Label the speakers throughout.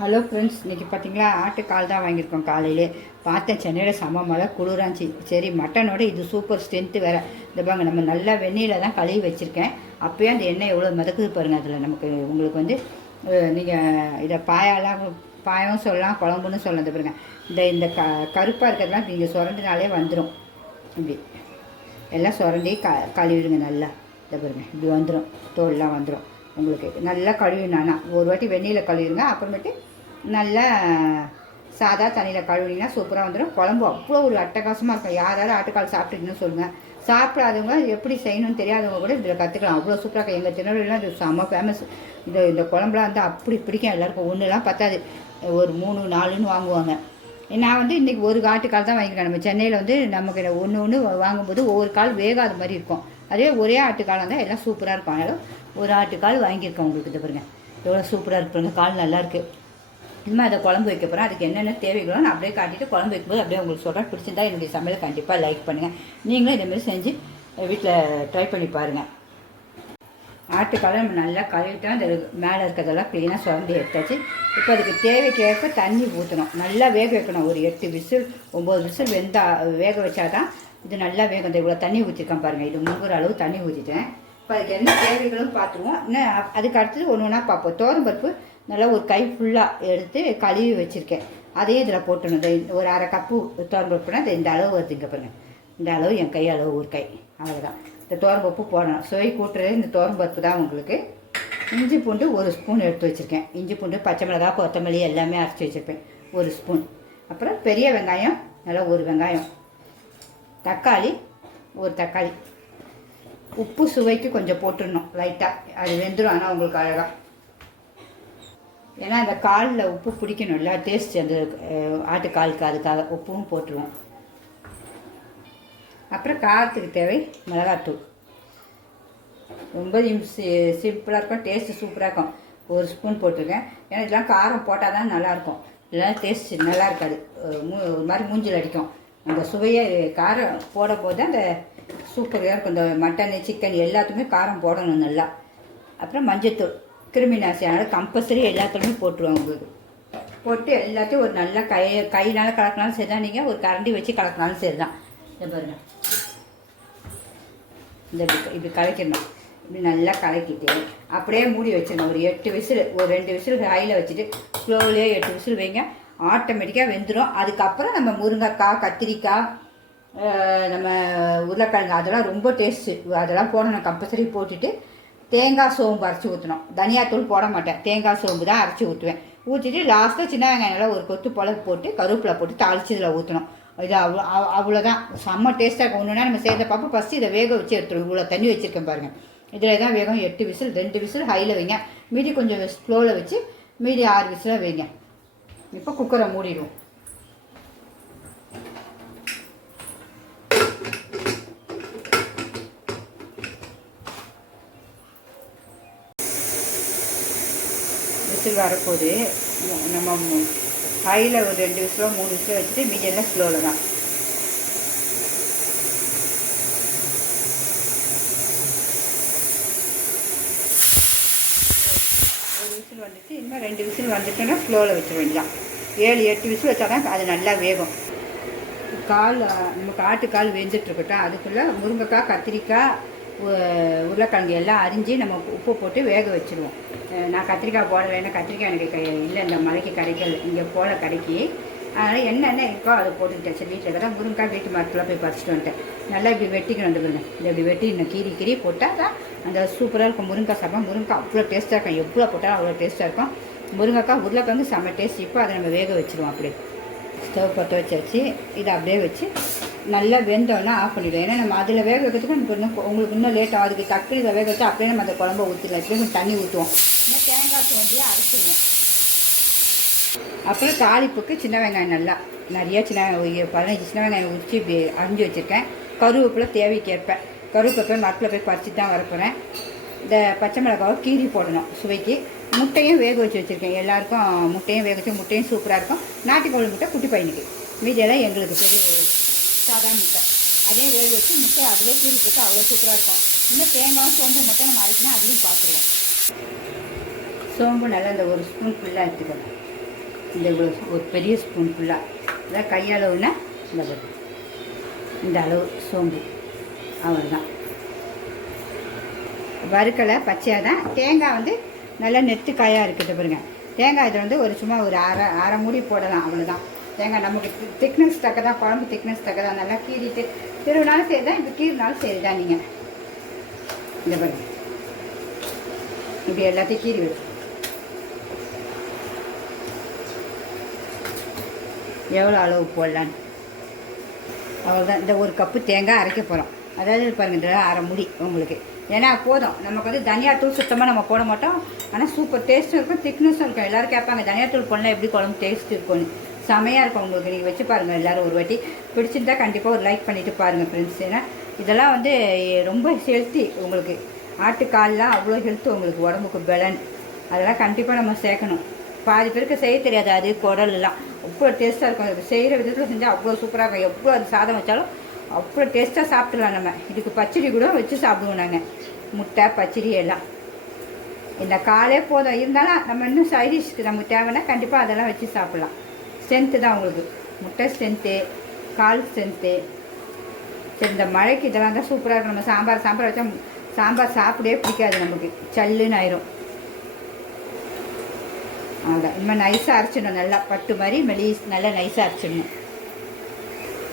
Speaker 1: Hello friends இன்றைக்கி பார்த்தீங்களா ஆட்டுக்கால் தான் வாங்கியிருக்கோம் காலையிலே. பார்த்தேன் சென்னையில் செம மழை குளிராஞ்சி சரி மட்டனோட இது சூப்பர் ஸ்ட்ரென்த்து வேறு. இந்த பாங்க நம்ம நல்லா வெந்நீரில் தான் கழுவி வச்சுருக்கேன். அப்போயே அந்த எண்ணெய் எவ்வளோ மிதக்குது பாருங்கள் அதில் நமக்கு உங்களுக்கு வந்து நீங்கள் இதை பாயாலாம் பாயம் சொல்லலாம் குழம்புன்னு சொல்லலாம் இந்த பாருங்க. இந்த இந்த க கருப்பாக இருக்கிறதுலாம் நீங்கள் சுரண்டினாலே வந்துடும் இப்படி. எல்லாம் சுரண்டி க கழுவிடுங்க நல்லா. இதை பாருங்க இப்படி வந்துடும் தோல்லாம் வந்துடும் உங்களுக்கு நல்லா கழுவினானா ஒரு வாட்டி வெந்நீரில் கழுவிடுங்க அப்புறமேட்டு நல்லா சாதா தண்ணியில் கழுவினா சூப்பராக வந்துடும் குழம்பு அவ்வளோ ஒரு அட்டகாசமாக இருக்கும். யார் ஆட்டுக்கால் சாப்பிட்டுருக்குன்னு சொல்லுங்கள் சாப்பிடாதவங்க எப்படி செய்யணும்னு தெரியாதவங்க கூட இதில் கற்றுக்கலாம் அவ்வளோ சூப்பராக இருக்கும். எங்கள் திருநெல்வேலிலாம் இது செம்ம ஃபேமஸ் இந்த இந்த குழம்புலாம் வந்து அப்படி பிடிக்கும். எல்லாருக்கும் ஒன்றுலாம் பத்தாது. ஒரு மூணு நாலுன்னு வாங்குவாங்க. நான் வந்து இன்றைக்கி ஒரு ஆட்டுக்கால் தான் வாங்கிக்கிறேன். நம்ம சென்னையில் வந்து நமக்கு ஒன்று ஒன்று வாங்கும்போது ஒவ்வொரு கால் வேகாத மாதிரி இருக்கும். அதே ஒரே ஆட்டுக்கால் இருந்தால் எல்லாம் சூப்பராக இருக்கும். அதனால ஒரு ஆட்டுக்கால் வாங்கியிருக்கேன் உங்களுக்கு இது பாருங்க. எவ்வளோ சூப்பராக இருக்கு கால் நல்லாயிருக்கு இனிமேல் அதை குழம்பு வைக்க போகிறேன் அதுக்கு என்னென்ன தேவைகளோ நான் அப்படியே காட்டிட்டு குழம்பு வைக்கும்போது அப்படியே உங்களுக்கு சொல்கிறேன் பிடிச்சிருந்தா என்னுடைய சமையல் கண்டிப்பாக லைக் பண்ணுங்கள் நீங்களும் இதேமாதிரி செஞ்சு வீட்டில் ட்ரை பண்ணி பாருங்கள் ஆட்டுக்காலை நம்ம நல்லா கழுவிட்டு அந்த மேலே இருக்கிறதெல்லாம் க்ளீனாக சுரண்டி எடுத்தாச்சு. இப்போ அதுக்கு தேவைக்கேற்ப தண்ணி ஊற்றணும் நல்லா வேக வைக்கணும். ஒரு எட்டு விசில் ஒம்பது விசில் வெந்தா வேக வச்சாதான் இது நல்லா வேகம். இந்த இவ்வளோ தண்ணி ஊற்றிருக்கேன் பாருங்கள் இது முங்குற அளவு தண்ணி ஊற்றிட்டேன் இப்போ அதுக்கு என்ன தேவைகளும் பார்த்துருவோம். இன்னும் அதுக்கு அடுத்தது ஒன்று ஒன்றா பார்ப்போம். தோரம் பருப்பு நல்லா ஒரு கை ஃபுல்லாக எடுத்து கழுவி வச்சுருக்கேன். அதையும் இதில் போட்டணும். இந்த ஒரு அரை கப்பு தோரம்பருப்புனா இந்த அளவு வருதுங்க பாருங்கள் இந்த அளவு என் கை அளவு ஒரு கை. அவ்வளோதான் இந்த பருப்பு போடணும். சுவை கூட்டுறது இந்த பருப்பு தான் உங்களுக்கு. இஞ்சி பூண்டு ஒரு ஸ்பூன் எடுத்து வச்சுருக்கேன். இஞ்சி பூண்டு பச்சை மிளகாய் கொத்தமல்லி எல்லாமே அரைச்சி வச்சுருப்பேன். ஒரு ஸ்பூன் அப்புறம் பெரிய வெங்காயம் நல்லா ஒரு வெங்காயம். தக்காளி ஒரு தக்காளி. உப்பு சுவைக்கு கொஞ்சம் போட்டுடணும். லைட்டாக அது வெந்துடும் ஆனால் உங்களுக்கு அழகாக ஏன்னா அந்த காலில் உப்பு பிடிக்கணும்ல டேஸ்ட் அந்த ஆட்டுக்காலுக்கு அதுக்காக உப்பும் போட்டுருவோம். அப்புறம் காரத்துக்கு தேவை மிளகாத்தூள். ரொம்ப சிம்பிளாக இருக்கும் டேஸ்ட்டு சூப்பராக இருக்கும். ஒரு ஸ்பூன் போட்டிருக்கேன். ஏன்னா இதெல்லாம் காரம் போட்டால் தான் நல்லாயிருக்கும். இல்லைன்னா டேஸ்ட் நல்லா இருக்காது ஒரு மாதிரி மூஞ்சில் அடிக்கும். அந்த சுவையை காரம் போட போது அந்த சூப்பராக இருக்கும். இந்த மட்டன் சிக்கன் எல்லாத்துக்குமே காரம் போடணும் நல்லா. அப்புறம் மஞ்சத்தூள். கிருமி நாசி. அதனால் கம்பல்சரி எல்லாத்துலேயுமே போட்டுருவோம் உங்களுக்கு. போட்டு எல்லாத்தையும் ஒரு நல்லா கை கையினால் கலக்கினாலும் சரி தான் நீங்கள் ஒரு கரண்டி வச்சு கலக்கினாலும் சரி தான் இதை பாருங்கள் இந்த இப்படி கலக்கிடணும் இப்படி நல்லா கலக்கிட்டு அப்படியே மூடி வச்சிடணும். ஒரு எட்டு விசில் ஒரு ரெண்டு விசில் ஹையில் வச்சுட்டு ஸ்லோவிலே எட்டு விசில் வைங்க. ஆட்டோமேட்டிக்காக வெந்துடும் அதுக்கப்புறம் நம்ம முருங்கைக்காய் கத்திரிக்காய் நம்ம உருளைக்கிழங்கு அதெல்லாம் ரொம்ப டேஸ்ட்டு அதெல்லாம் போடணும். கம்பல்சரி போட்டுட்டு தேங்காய் சோம்பு அரைச்சி ஊற்றணும் தனியாத்தூள் போட மாட்டேன். தேங்காய் சோம்பு தான் அரைச்சி ஊற்றுவேன் ஊற்றிட்டு லாஸ்ட்டாக சின்ன வெங்காயம் ஒரு கொத்து பழகு போட்டு கருவேப்பிலை போட்டு தாளித்து இதில் ஊற்றணும் இது அவ்வளோ அவ்வளோதான் செம்ம டேஸ்ட்டாக இருக்கும். ஒன்றுனா நம்ம சேர்ந்த பார்ப்போம் ஃபஸ்ட்டு இதை வேக வச்சு எடுத்துடும் இவ்வளோ தண்ணி வச்சுருக்கேன் பாருங்கள் இதில் தான் வேகம். எட்டு விசில் ரெண்டு விசில் ஹையில் வைங்க. மீதி கொஞ்சம் ஸ்லோவில் வச்சு மீதி ஆறு விசிலாக வைங்க. இப்போ குக்கரை மூடிடுவோம். விசில் வரப்போது நம்ம ஹையில் ஒரு ரெண்டு விசிலோ மூணு விசிலோ வச்சுட்டு மீதியெல்லாம் ஸ்லோவில் தான். ஒரு விசில் வந்துட்டு இன்னும் ரெண்டு விசில் வந்துட்டோன்னா ஸ்லோவில் வச்சிட வேண்டியதான் ஏழு எட்டு விசில் வச்சா தான் அது நல்லா வேகும். கால் நமக்கு ஆட்டுக்கால் வெந்துட்டுருக்கட்டும் அதுக்குள்ளே முருங்கைக்காய் கத்திரிக்காய் உருளைக்கிழங்கு எல்லாம் அரிஞ்சு நம்ம உப்பு போட்டு வேக வச்சுருவோம். நான் கத்திரிக்காய் போட ஏன்னா கத்திரிக்காய் எனக்கு இல்லை இந்த மலைக்கு கிடைக்கல இங்கே போல கடைக்கு அதனால் என்னென்ன இருக்கோ அதை போட்டுக்கிட்டேன். சரி வீட்டில் தான் முருங்காய் வீட்டு மரத்தில் போய் பறிச்சிட்டு வந்துட்டேன். நல்லா இப்படி வெட்டிக்கணும் வந்து பாருங்க. இந்த இப்படி வெட்டி இன்னும் கீரி கீரி போட்டால் தான் அந்த சூப்பராக இருக்கும். முருங்காய் சாப்பிடும் முருங்காய் அவ்வளோ டேஸ்ட்டாக இருக்கும். எவ்வளோ போட்டாலும் அவ்வளோ டேஸ்ட்டாக இருக்கும். முருங்கைக்காய் உருளைக்கிழங்கு செம்ம டேஸ்ட் இப்போ அதை நம்ம வேக வச்சுருவோம் அப்படியே. ஸ்டவ் பற்ற வச்சாச்சு. இதை அப்படியே வச்சு நல்லா வெந்தோன்னா ஆஃப் பண்ணிவிடுவோம் ஏன்னா நம்ம அதில் வேக வைக்கிறதுக்கு நமக்கு இன்னும் உங்களுக்கு இன்னும் லேட் ஆகும் அதுக்கு தக்காளி இதை வேக வச்சு அப்படியே நம்ம அந்த குழம்ப ஊற்றிடலாம் இப்படியே கொஞ்சம் தண்ணி ஊற்றுவோம் இன்னும் தேங்காய் தோண்டியே அரைச்சிடுவோம். அப்புறம் தாளிப்புக்கு சின்ன வெங்காயம் நல்லா நிறையா சின்ன வெங்காயம் பதினஞ்சு சின்ன வெங்காயம் உரிச்சு இப்படி அரிஞ்சு வச்சுருக்கேன். கருவேப்பிலை தேவைக்கேற்பேன் கருவேப்பிலை மரத்தில் போய் பறிச்சு தான் வரப்போகிறேன் இந்த பச்சை மிளகாவை கீரி போடணும் சுவைக்கு. முட்டையும் வேக வச்சு வச்சுருக்கேன். எல்லாருக்கும் முட்டையும் வேக வச்சு முட்டையும் சூப்பராக இருக்கும். நாட்டுக்கோழி முட்டை குட்டி பையனுக்கு. மீதியெல்லாம் எங்களுக்கு பெரிய சாதா முட்டை. அதே வேக வச்சு முட்டை அதிலே கீரி போட்டு அவ்வளோ சூப்பராக இருக்கும். இன்னும் தேங்காய் சோம்பு மட்டும் நம்ம அரைச்சினா அதையும் பார்த்துருவோம் சோம்பு நல்லா இந்த ஒரு ஸ்பூன் ஃபுல்லாக எடுத்துக்கணும் இந்த ஒரு பெரிய ஸ்பூன் ஃபுல்லாக இதான் கையளவுனா இந்த இந்த அளவு சோம்பு. அவ்வளோதான் வறுக்கலை பச்சையாக தான் தேங்காய் வந்து நல்லா நெத்து காயாக இருக்குது பாருங்க. தேங்காய் இதில் வந்து ஒரு சும்மா ஒரு அரை அரை மூடி போடலாம். அவ்வளோதான் தேங்காய் நமக்கு திக்னஸ் தக்க தான் குழம்பு திக்னஸ் தக்க தான் நல்லா கீறிட்டு திருவினாலும் சரி தான் இப்போ கீறினாலும் சரி தான் நீங்கள் இந்த பாருங்க. இப்படி எல்லாத்தையும் கீறி வச்சு. எவ்வளோ அளவு போடலான்னு. அவ்வளோதான் இந்த ஒரு கப்பு தேங்காய் அரைக்க போகிறோம் அதாவது பாருங்க இந்த அரை முடி உங்களுக்கு. ஏன்னா போதும். நமக்கு வந்து தனியாத்தூள் சுத்தமாக நம்ம போட மாட்டோம். ஆனால் சூப்பர் டேஸ்ட்டும் இருக்கும் திக்னஸும் இருக்கும். எல்லோரும் கேட்பாங்க தனியாத்தூள் போடலாம் எப்படி குழம்பு டேஸ்ட் இருக்கும்னு? செமையாக இருக்கும் உங்களுக்கு. நீங்கள் வச்சு பாருங்கள் எல்லோரும் ஒரு வாட்டி. பிடிச்சிருந்தா கண்டிப்பாக ஒரு லைக் பண்ணிவிட்டு பாருங்கள் ஃப்ரெண்ட்ஸ் ஏன்னா இதெல்லாம் வந்து ரொம்ப ஹெல்த்தி உங்களுக்கு. ஆட்டுக்கால்லாம் அவ்வளோ ஹெல்த்து உங்களுக்கு உடம்புக்கு பலன். அதெல்லாம் கண்டிப்பாக நம்ம சேர்க்கணும். பாதி பேருக்கு செய்ய தெரியாது அது குடல்லாம். அவ்வளோ டேஸ்ட்டாக இருக்கும். அது செய்கிற விதத்தில் செஞ்சால் அவ்வளோ சூப்பராக இருக்கும். எவ்வளோ அது சாதம் வச்சாலும் அவ்வளோ டேஸ்ட்டாக சாப்பிட்லாம் நம்ம. இதுக்கு பச்சடி கூட வச்சு சாப்பிடுவோம் நாங்கள் முட்டை பச்சடி எல்லாம். இந்த காலே போதும். இருந்தாலும் நம்ம இன்னும் சைடிஷ்க்கு நமக்கு தேவைன்னா கண்டிப்பாக அதெல்லாம் வச்சு சாப்பிட்லாம். ஸ்ட்ரென்த்து தான் உங்களுக்கு முட்டை ஸ்ட்ரென்த்து கால் ஸ்ட்ரென்த்து சரி இந்த மழைக்கு இதெல்லாம் தான் சூப்பராக இருக்கும். நம்ம சாம்பார் சாம்பார் வச்சா சாம்பார் சாப்பிடவே பிடிக்காது நமக்கு. சல்லுன்னு ஆயிரும். அதான். இனிமேல் நைஸாக அரைச்சிடணும். நல்லா பட்டு மாதிரி மெலிஸ் நல்லா நைஸாக அரைச்சிடணும்.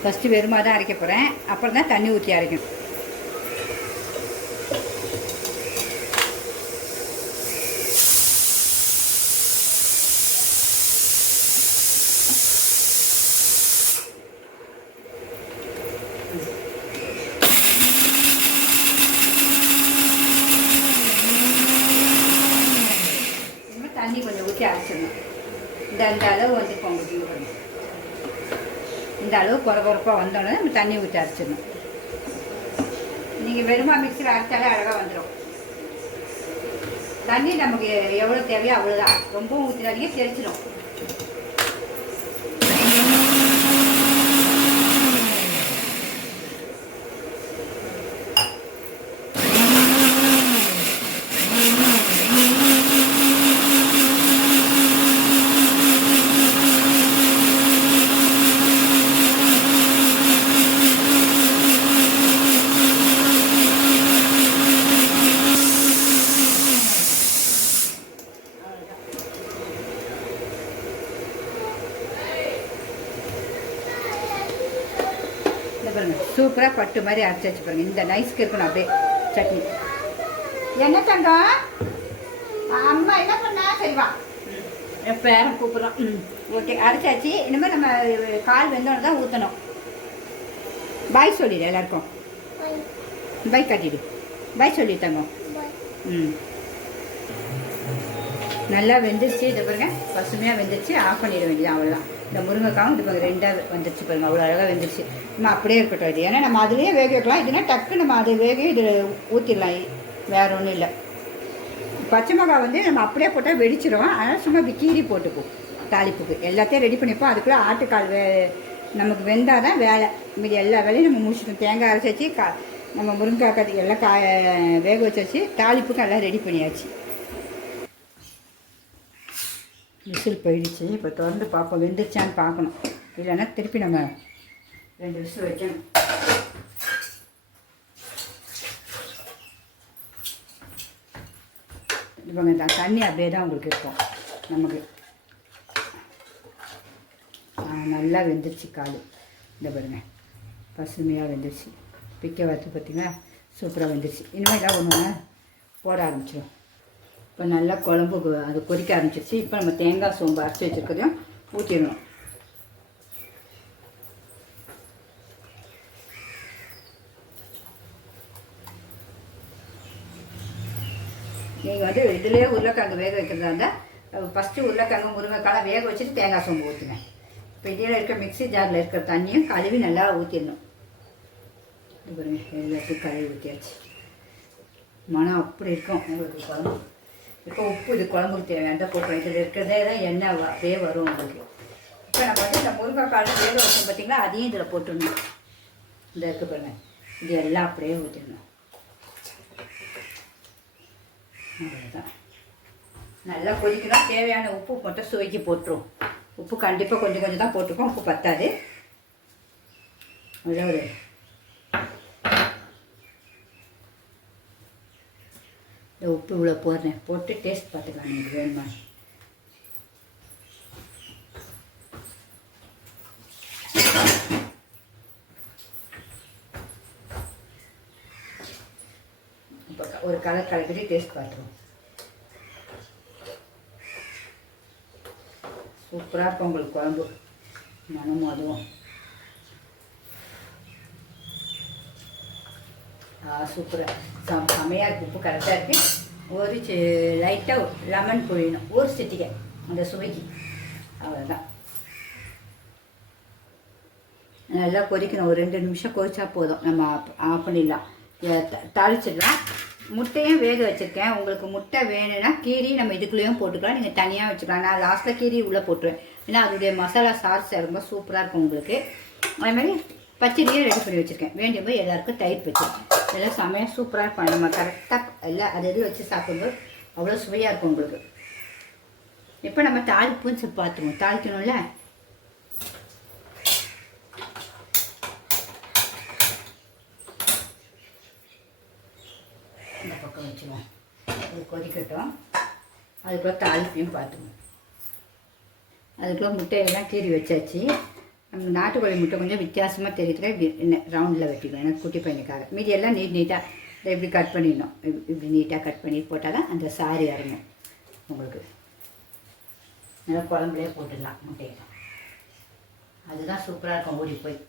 Speaker 1: ஃபஸ்ட்டு வெறுமாக தான் அரைக்க போகிறேன் அப்புறம் தான் தண்ணி ஊற்றி அரைக்கணும் இனிமேல் தண்ணி கொஞ்சம் ஊற்றி அரைச்சிடணும் இந்த அளவு வந்து இப்போ உங்களுக்கு இந்த அளவு குறை குறைப்பாக வந்தோடனே நம்ம தண்ணி ஊற்றி அரைச்சிடணும். நீங்கள் வெறுமா மிக்சியில் அரைச்சாலே அழகாக வந்துடும் தண்ணி நமக்கு எவ்வளோ தேவையோ அவ்வளோதான் ரொம்பவும் ஊற்றிடாதீங்க தெரிச்சிடும் இந்த பாருங்க சூப்பராக பட்டு மாதிரி அரைச்சி வச்சு பாருங்க. இந்த நைஸ்க்கு இருக்கணும் அப்படியே. சட்னி. என்ன தங்கம்? அம்மா என்ன பண்ணா? சரி வா. என் பேரன் கூப்பிட்றோம் ம். ஓகே அரைச்சாச்சு. இனிமேல் நம்ம கால் வெந்தோடனே தான் ஊற்றணும் பாய் சொல்லிடு எல்லாருக்கும். பாய். காட்டிடு. பாய் சொல்லி தங்கம். ம். நல்லா வெந்துருச்சு. இதை பாருங்க. பசுமையாக வெந்துருச்சு. ஆஃப் பண்ணிட வேண்டியது அவ்வளோதான் இந்த முருங்கைக்காவும் இது பாருங்க ரெண்டாக வந்துருச்சு பாருங்க அவ்வளோ அழகாக வந்துருச்சு. நம்ம அப்படியே இருக்கட்டும் இது. ஏன்னா நம்ம அதுலேயே வேக வைக்கலாம். இதுனா டக்கு நம்ம அது வேக இதில் ஊற்றிடலாம் வேற ஒன்றும் இல்லை. பச்சை மிளகாய் வந்து நம்ம அப்படியே போட்டால் வெடிச்சிடும் அதனால் சும்மா இப்படி கீரி போட்டுப்போம் தாளிப்புக்கு. எல்லாத்தையும் ரெடி பண்ணிப்போம் அதுக்குள்ளே ஆட்டுக்கால் வே நமக்கு வெந்தால் தான் வேலை. மீதி எல்லா வேலையும் நம்ம முடிச்சிட்டோம் தேங்காய் அரைச்சி வச்சு கா நம்ம முருங்கைக்காய் கத்தி எல்லாம் காய வேக வச்சு வச்சு தாளிப்புக்கு எல்லாம் ரெடி பண்ணியாச்சு. விசில் போயிடுச்சு. இப்போ திறந்து பார்ப்போம். வெந்துருச்சான்னு பார்க்கணும். இல்லைன்னா திருப்பி நம்ம ரெண்டு விசில் வைக்கணும். இப்போ இந்த தண்ணி அப்படியே தான் உங்களுக்கு இருக்கும். நமக்கு. நல்லா வெந்துருச்சு கால். இந்த பாருங்க. பசுமையாக வெந்துருச்சு. பிக்க வறுத்து பார்த்தீங்கன்னா சூப்பராக வெந்துருச்சு. இனிமேல் தான் ஒன்று போட ஆரம்பிச்சிடும் இப்போ நல்லா குழம்பு அது கொதிக்க ஆரம்பிச்சிருச்சு. இப்போ நம்ம தேங்காய் சோம்பு அரைச்சி வச்சுருக்கிறதையும் ஊற்றிடணும் நீங்கள் வந்து இதுலேயே உருளைக்கிழங்கு வேக வைக்கிறதா இருந்தால் ஃபஸ்ட்டு உருளைக்கிழங்கு முருங்கைக்காலாம் வேக வச்சுட்டு தேங்காய் சோம்பு ஊற்றுங்க இப்போ இதில் இருக்க மிக்ஸி ஜாரில் இருக்கிற தண்ணியும் கழுவி நல்லா ஊற்றிடணும் இது எல்லாத்தையும் கழுவி ஊற்றியாச்சு மனம் அப்படி இருக்கும். உங்களுக்கு குழம்பு இப்போ உப்பு இது குழம்புக்கு தேவையான போட்டுரும் இதில் இருக்கிறதே தான் எண்ணெய் அப்படியே வரும் உங்களுக்கு. இப்போ நம்ம வந்து இந்த முருங்கைக்கால் வேக வச்சோம் பார்த்தீங்களா? அதையும் இதில் போட்டுடணும். இந்த இருக்கு பாருங்க. இது எல்லாம் அப்படியே ஊற்றிடணும் அவ்வளோதான் நல்லா கொதிக்கணும் தேவையான உப்பு மட்டும் சுவைக்கு போட்டுரும். உப்பு கண்டிப்பாக கொஞ்சம் கொஞ்சம் தான் போட்டுருக்கோம் உப்பு பத்தாது. ஒரே இந்த உப்பு இவ்வளோ போடுறேன். போட்டு டேஸ்ட் பார்த்துக்கலாம். எனக்கு வேணுமா? இப்போ ஒரு கலர் கலக்கிட்டு டேஸ்ட் பார்த்துருவோம். சூப்பராக இருக்கும் உங்களுக்கு குழம்பு. மனமும் அதுவும். சூப்பராக சம் செமையாக இருக்கு. உப்பு கரெக்டாக இருக்குது ஒரு லைட்டாக லெமன் புழியணும். ஒரு சிட்டிகை. அந்த சுவைக்கு. அவ்வளோதான் நல்லா கொதிக்கணும். ஒரு ரெண்டு நிமிஷம் கொதிச்சா போதும். நம்ம ஆஃப் ஆஃப் பண்ணிடலாம். தாளிச்சிடலாம். முட்டையும் வேக வச்சுருக்கேன். உங்களுக்கு முட்டை வேணும்னா கீரி நம்ம இதுக்குள்ளேயும் போட்டுக்கலாம். நீங்கள் தனியாக வச்சுக்கலாம். நான் லாஸ்ட்டில் கீரி உள்ளே போட்டுருவேன். ஏன்னா அதோடைய மசாலா சாஸ் ரொம்ப சூப்பராக இருக்கும் உங்களுக்கு. அதேமாதிரி பச்சடியும் ரெடி பண்ணி வச்சுருக்கேன். வேண்டிய போய் எல்லாருக்கும் தயிர் வச்சுருக்கேன் இதெல்லாம் செமையாக சூப்பராக இருக்கும் நம்ம கரெக்டாக எல்லாம் அது எது வச்சு சாப்பிடும்போது அவ்வளோ சுவையாக இருக்கும் உங்களுக்கு. இப்போ நம்ம தாளிப்புன்னு சொல்லி பார்த்துருவோம். தாளிக்கணும்ல? இந்த பக்கம் வச்சுருவோம். அது கொதிக்கட்டும். அதுக்குள்ள தாளிப்பையும் பார்த்துக்குவோம் அதுக்குள்ள முட்டையெல்லாம் கீறி வச்சாச்சு. நம்ம நாட்டுக்கோழி முட்டை கொஞ்சம் வித்தியாசமாக தெரியுதுல இப்படி ரவுண்டில் வெட்டிக்கலாம் எனக்கு குட்டி பையனுக்காக. மீதி எல்லாம் நீட் நீட்டாக இதை இப்படி கட் பண்ணிடணும். இப்படி இப்படி நீட்டாக கட் பண்ணி போட்டால் தான் அந்த சாரி இறங்கும். உங்களுக்கு நல்லா குழம்புலேயே போட்டுடலாம் முட்டையெல்லாம் அதுதான் சூப்பராக இருக்கும் ஓடி போய்.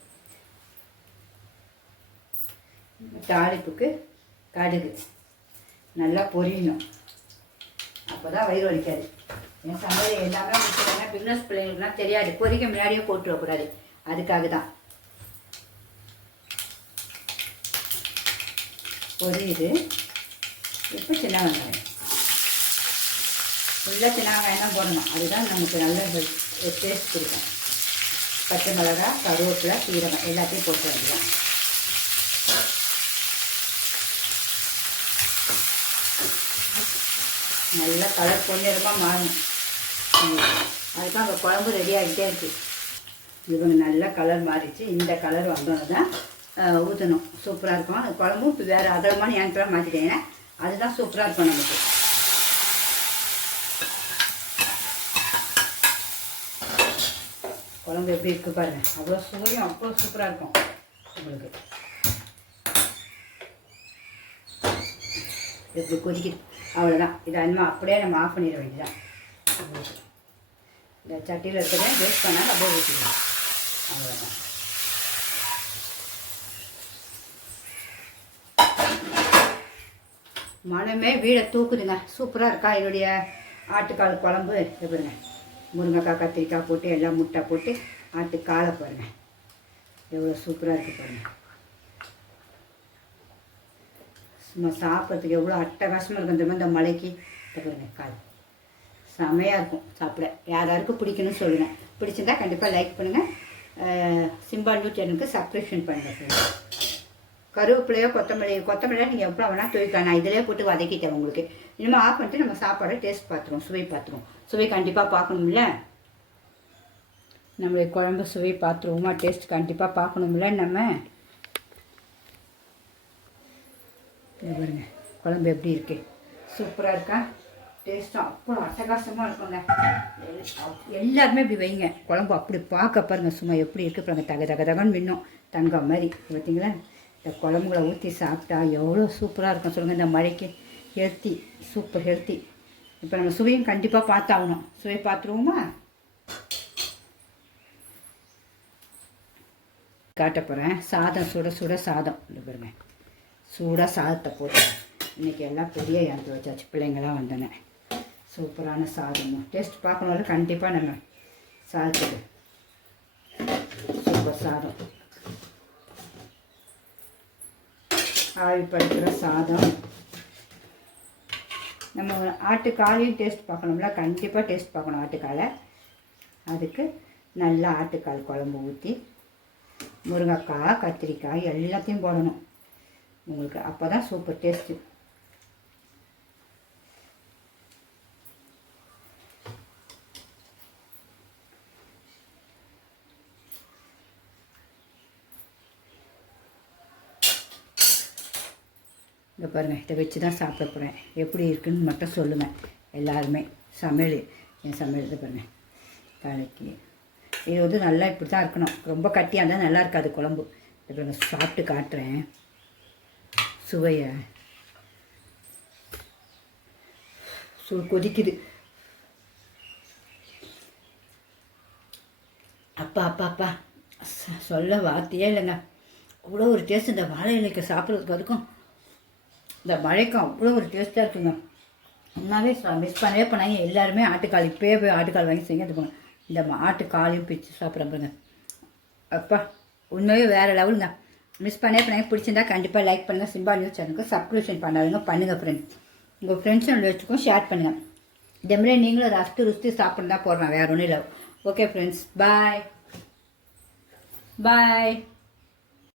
Speaker 1: தாளிப்புக்கு கடுகு. நல்லா பொரியணும். அப்போ தான் வயிறு வலிக்காது. என் சமையல் எல்லாமே முடிச்சுன்னா பிஸ்னஸ் பிள்ளைங்களுக்குலாம் தெரியாது. பொரிக்க முன்னாடியே போட்டு வரக்கூடாது அதுக்காக தான் பொரியுது. இப்போ சின்ன வெங்காயம்? ஃபுல்லாக சின்ன வெங்காயம் தான் போடணும். அதுதான் நமக்கு நல்ல டேஸ்ட் கொடுக்கும். பச்சை மிளகா கருவேப்பிலை சீரகம் எல்லாத்தையும் போட்டு வந்துடும் நல்லா கலர் பொன்னிறமாக மாறணும். அதுக்கு அந்த குழம்பு ரெடி ஆகிட்டே இருக்குது இவங்க நல்லா கலர் மாறிச்சு இந்த கலர் வந்தோன்னு தான் ஊற்றணும் சூப்பராக இருக்கும். அந்த குழம்பும் இப்போ வேறு அகலமான ஏன்ட்லாம் மாற்றிட்டேன் அதுதான் சூப்பராக இருக்கும் நமக்கு. குழம்பு எப்படி இருக்குது பாருங்கள் அவ்வளோ சுவையும் அவ்வளோ சூப்பராக இருக்கும் உங்களுக்கு. எப்படி கொதிக்குது. அவ்வளோதான் இது அன்மா அப்படியே நம்ம ஆஃப் பண்ணிட வேண்டியதான் இந்த சட்டியில் இருக்கிறத வேஸ்ட் பண்ணால் அப்படியே ஊற்றிக்கலாம் அவ்வளோதான் மனமே வீடை தூக்குதுங்க. சூப்பராக இருக்கா என்னுடைய ஆட்டுக்கால் குழம்பு? இது முருங்கைக்காய் கத்திரிக்காய் போட்டு எல்லாம் முட்டை போட்டு ஆட்டுக்காலை பாருங்க. எவ்வளோ சூப்பராக இருக்குது பாருங்க. சும்மா சாப்பிட்றதுக்கு எவ்வளோ அட்டகாசமாக இருக்கும் தெரியுமா? இந்த மலைக்கு. இது காலை. செமையாக இருக்கும் சாப்பிட. யார் யாருக்கும் பிடிக்கணும்னு சொல்லுங்கள் பிடிச்சிருந்தா கண்டிப்பாக லைக் பண்ணுங்கள் சிம்பா நியூ சேனலுக்கு சப்ஸ்கிரிப்ஷன் பண்ணுங்கள் கருவேப்பிலையோ கொத்தமல்லி கொத்தமல்லியோ நீங்கள் எவ்வளோ வேணால் துவைக்கலாம் நான் இதிலே போட்டு வதக்கிட்டேன் உங்களுக்கு. இனிமேல் ஆஃப் பண்ணிட்டு நம்ம சாப்பாடை டேஸ்ட் பார்த்துருவோம் சுவை பார்த்துருவோம். சுவை கண்டிப்பாக பார்க்கணும்ல? நம்மளுடைய குழம்பு சுவை பார்த்துருவோமா? டேஸ்ட் கண்டிப்பாக பார்க்கணும்ல நம்ம? பாருங்க குழம்பு எப்படி இருக்கு? சூப்பராக இருக்கா? டேஸ்ட்டும் அவ்வளோ அட்டகாசமாக இருக்குங்க. எல்லாருமே இப்படி வைங்க. குழம்பு அப்படி பார்க்க பாருங்கள் சும்மா எப்படி இருக்கு பாருங்கள் தக தக தகன்னு மின்னும். தங்கம் மாதிரி. பார்த்தீங்களா இந்த குழம்புகளை ஊற்றி சாப்பிட்டா எவ்வளோ சூப்பராக இருக்கும் சொல்லுங்கள் இந்த மழைக்கு ஹெல்த்தி சூப்பர் ஹெல்த்தி இப்போ நம்ம சுவையும் கண்டிப்பாக பார்த்தாகணும். சுவை பார்த்துருவோமா? காட்ட போகிறேன் சாதம் சுட சுட சாதம். இந்த பாருங்க. சூடாக சாதத்தை போட்டு. இன்றைக்கி எல்லாம் பெரிய இறந்து வச்சாச்சு. பிள்ளைங்களாம் வந்தேனே சூப்பரான சாதமும் டேஸ்ட் பார்க்கணும்ல கண்டிப்பாக நம்ம சாதத்துக்கு. சூப்பர் சாதம். ஆவி படுக்கிற சாதம். நம்ம ஆட்டுக்காலையும் டேஸ்ட் பார்க்கணும்ல கண்டிப்பாக டேஸ்ட் பார்க்கணும் ஆட்டுக்காலை. அதுக்கு நல்லா ஆட்டுக்கால் குழம்பு ஊற்றி முருங்கைக்காய் கத்திரிக்காய் எல்லாத்தையும் போடணும். உங்களுக்கு அப்போ தான் சூப்பர் டேஸ்ட்டு இங்கே பாருங்கள் இதை வச்சு தான் சாப்பிட போகிறேன் எப்படி இருக்குன்னு மட்டும் சொல்லுங்கள் எல்லாருமே சமையல் என் சமையல் இதை பாருங்கள் தலைக்கு. இது வந்து நல்லா இப்படி தான் இருக்கணும். ரொம்ப கட்டியாக இருந்தால் நல்லா இருக்காது குழம்பு. இப்போ பாருங்க சாப்பிட்டு காட்டுறேன். சுவையை. சு கொதிக்குது. அப்பா அப்பா அப்பா. ச- சொல்ல வார்த்தையே இல்லைங்க. அவ்வளோ ஒரு டேஸ்ட் இந்த வாழை இலைக்கு சாப்பிட்றதுக்கு அதுக்கும் இந்த மழைக்கும் அவ்வளோ ஒரு டேஸ்ட்டாக இருக்குங்க. உண்மையாகவே மிஸ் பண்ணவே பண்ணாங்க. எல்லாருமே ஆட்டுக்கால் இப்போயே போய் ஆட்டுக்கால் வாங்கி செஞ்சு போங்க. இந்த மா- ஆட்டுக்காலையும் பிச்சு சாப்பிட்றப்பங்க அப்பா உண்மையே வேறு லெவலுங்க. மிஸ் பண்ணே பண்ணாங்க. பிடிச்சிருந்தா கண்டிப்பாக லைக் பண்ணுங்கள் சிம்பா நியூஸ் சேனலுக்கு சப்ஸ்கிரிப்ஷன் பண்ணாதுங்க. பண்ணுங்கள் ஃப்ரெண்ட்ஸ் உங்கள் ஃப்ரெண்ட்ஸ் வச்சுக்கும் ஷேர் பண்ணுங்கள் இதேமாதிரி நீங்களும் ரசித்து ருசித்து சாப்பிட்ணும் தான் போடுறேன் வேறு ஒன்றும் இல்லை. ஓகே ஃப்ரெண்ட்ஸ் பாய் பாய்